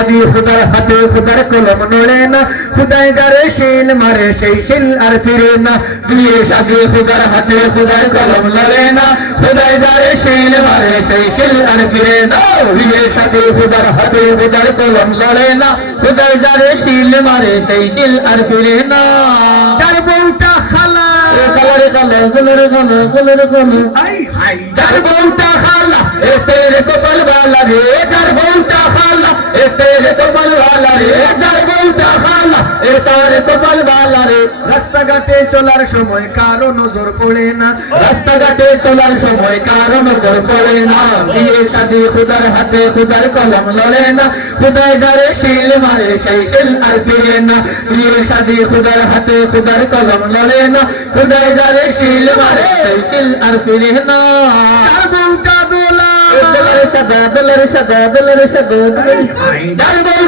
শাদি খুদার হাতে খুদার কলম নড়ে না খুদায় যারে শিল মারে সেই শিল আর ফিরে না বিয়ে শাদি খুদার হাতে খুদার কলম লড়ে না খুদায় যারে শিল মারে সেই শিল আর ফিরে না বিয়ে শাদি খুদার হাতে খুদার কলম লড়ে না খুদায় যারে শিল মারে সেই শিল আর ফিরে না তার বউটা খালা। কালারে কালে গুলরে গুলো। আই হাই। যার বউটা তার কপাল রাস্তাঘাটে চলার সময় কারও নজর পড়ে না। রাস্তাঘাটে চলার সময় কারও নজর পড়ে না। বিয়ে শাদি খুদার হাতে খুদার কলম লড়ে না। খুদায় যারে শিল মারে সেই শিল আর ফিরে না। বিয়ে শাদি খুদার হাতে খুদার কলম লড়ে না। খুদায় যারে শিল মারে সেই শিল আর ফিরে না। তার বউটা দোলা বেলার সাদা বেলার সাদা বেলার সাদা। বউ